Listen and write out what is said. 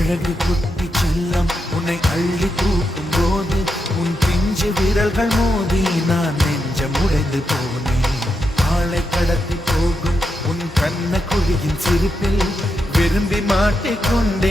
அழகு குட்டி செல்லம் உன்னை அள்ளி தூக்கும் போது உன் பிஞ்சு விரல்கள் மோதி நான் நெஞ்சம் உடைந்து போனேன். ஆளை கடத்தி போகும் உன் கண்ண குழியின் சிரிப்பில் விரும்பி மாட்டிக்கொண்டே